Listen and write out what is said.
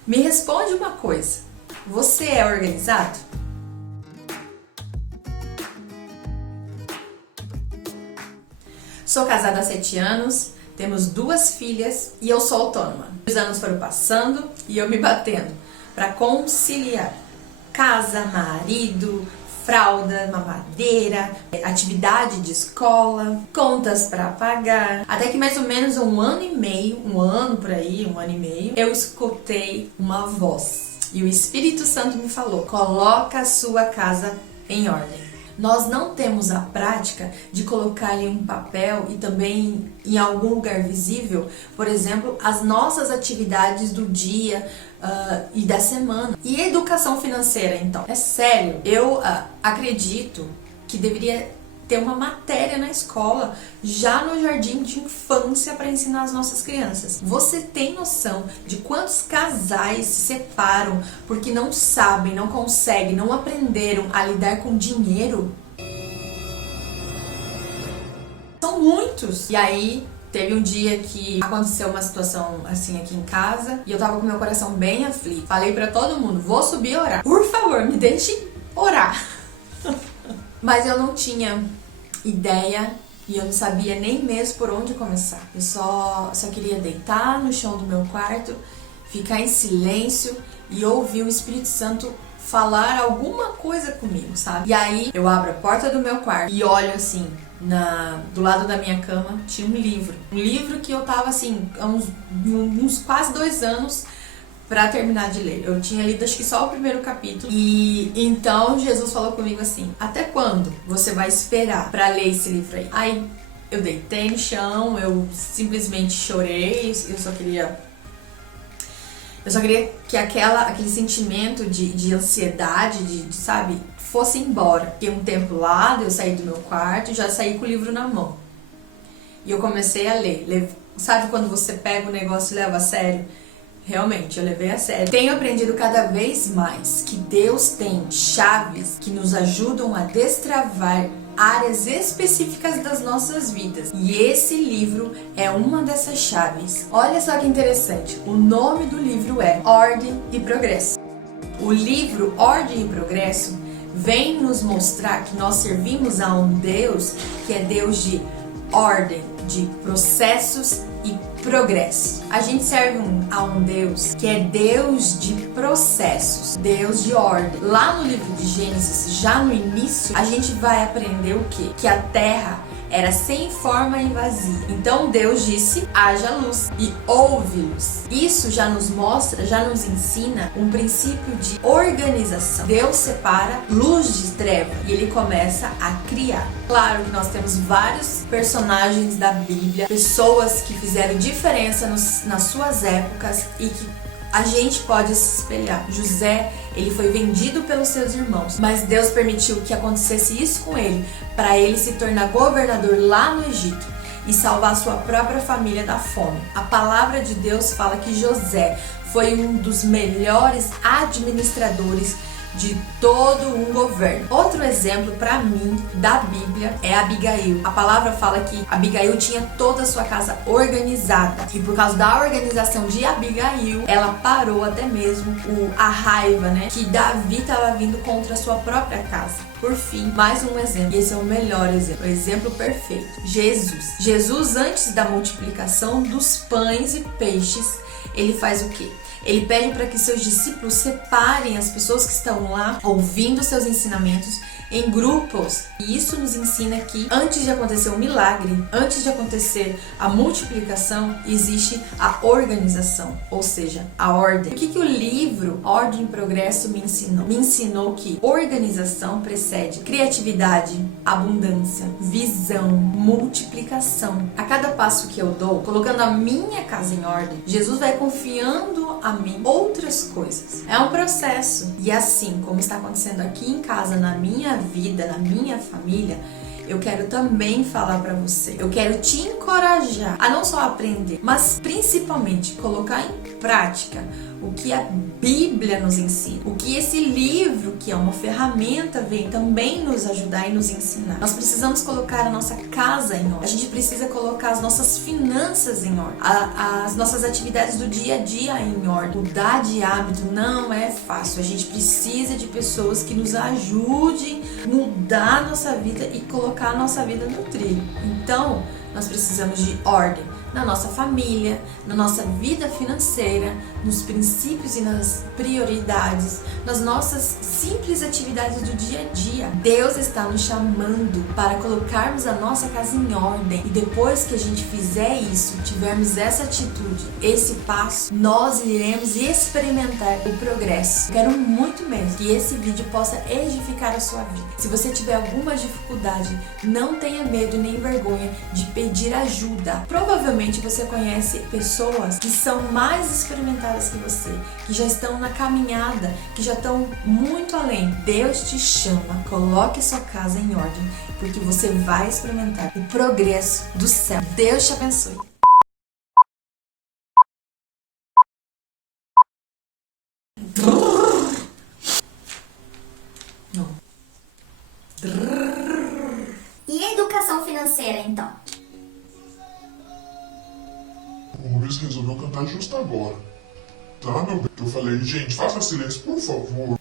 Me responde uma coisa, você é organizado? Sou casada há 7 anos, temos 2 filhas e eu sou autônoma. Os anos foram passando e eu me batendo para conciliar casa, marido, fralda, mamadeira, atividade de escola, contas para pagar. Até que mais ou menos um ano e meio, eu escutei uma voz. E o Espírito Santo me falou: coloca a sua casa em ordem. Nós não temos a prática de colocar em um papel e também em algum lugar visível, por exemplo, as nossas atividades do dia e da semana. E educação financeira, então? É sério, eu acredito que deveria ter uma matéria na escola, já no jardim de infância, para ensinar as nossas crianças. Você tem noção de quantos casais se separam porque não sabem, não conseguem, não aprenderam a lidar com dinheiro? São muitos! E aí, teve um dia que aconteceu uma situação assim aqui em casa e eu tava com meu coração bem aflito. Falei pra todo mundo: vou subir e orar. Por favor, me deixe orar. Mas eu não tinha ideia e eu não sabia nem mesmo por onde começar. Eu só queria deitar no chão do meu quarto, ficar em silêncio e ouvir o Espírito Santo falar alguma coisa comigo, sabe? E aí eu abro a porta do meu quarto e olho assim, do lado da minha cama tinha um livro. Um livro que eu tava assim, há uns quase 2 anos pra terminar de ler. Eu tinha lido acho que só o primeiro capítulo. E então Jesus falou comigo assim: até quando você vai esperar pra ler esse livro aí? Aí eu deitei no chão, eu simplesmente chorei, eu só queria que aquele sentimento de ansiedade, sabe, fosse embora. Fiquei um tempo lá, eu saí do meu quarto e já saí com o livro na mão. E eu comecei a ler. Sabe quando você pega o negócio e leva a sério? Realmente, eu levei a sério. Tenho aprendido cada vez mais que Deus tem chaves que nos ajudam a destravar áreas específicas das nossas vidas. E esse livro é uma dessas chaves. Olha só que interessante. O nome do livro é Ordem e Progresso. O livro Ordem e Progresso vem nos mostrar que nós servimos a um Deus que é Deus de ordem, de processos e progresso. A gente serve a um Deus que é Deus de processos, Deus de ordem. Lá no livro de Gênesis, já no início, a gente vai aprender o quê? Que a terra era sem forma e vazia. Então Deus disse: haja luz, e houve luz. Isso já nos mostra, já nos ensina um princípio de organização. Deus separa luz de treva e Ele começa a criar. Claro que nós temos vários personagens da Bíblia, pessoas que fizeram diferença nas suas épocas e que a gente pode se espelhar. José, ele foi vendido pelos seus irmãos, mas Deus permitiu que acontecesse isso com ele, para ele se tornar governador lá no Egito e salvar sua própria família da fome. A palavra de Deus fala que José foi um dos melhores administradores de todo um governo. Outro exemplo para mim da Bíblia é Abigail. A palavra fala que Abigail tinha toda a sua casa organizada e por causa da organização de Abigail, ela parou até mesmo a raiva, que Davi estava vindo contra a sua própria casa. Por fim, mais um exemplo. E esse é o melhor exemplo, o exemplo perfeito. Jesus, antes da multiplicação dos pães e peixes, ele faz o quê? Ele pede para que seus discípulos separem as pessoas que estão lá ouvindo seus ensinamentos em grupos. E isso nos ensina que antes de acontecer um milagre, antes de acontecer a multiplicação, existe a organização, ou seja, a ordem. O que o livro Ordem e Progresso me ensinou? Me ensinou que organização precede criatividade, abundância, visão, multiplicação. A cada passo que eu dou, colocando a minha casa em ordem, Jesus vai confiando a mim outras coisas. É um processo. E assim como está acontecendo aqui em casa, na minha vida, na minha família, eu quero também falar para você. Eu quero te encorajar a não só aprender, mas principalmente colocar em prática o que a Bíblia nos ensina, o que esse livro, que é uma ferramenta, vem também nos ajudar e nos ensinar. Nós precisamos colocar a nossa casa em ordem, a gente precisa colocar as nossas finanças em ordem, as nossas atividades do dia a dia em ordem. Mudar de hábito não é fácil, a gente precisa de pessoas que nos ajudem a mudar a nossa vida e colocar a nossa vida no trilho. Então, nós precisamos de ordem na nossa família, na nossa vida financeira, nos princípios e nas prioridades, nas nossas simples atividades do dia a dia. Deus está nos chamando para colocarmos a nossa casa em ordem, e depois que a gente fizer isso, tivermos essa atitude, esse passo, nós iremos experimentar o progresso. Quero muito mesmo que esse vídeo possa edificar a sua vida. Se você tiver alguma dificuldade, não tenha medo nem vergonha de pedir ajuda. Provavelmente você conhece pessoas que são mais experimentadas que você, que já estão na caminhada, que já estão muito além. Deus te chama, coloque sua casa em ordem, porque você vai experimentar o progresso do céu. Deus te abençoe. Não. E a educação financeira, então? O Rubens resolveu cantar justo agora. Tá, meu bem? Eu falei, gente, faça silêncio, por favor.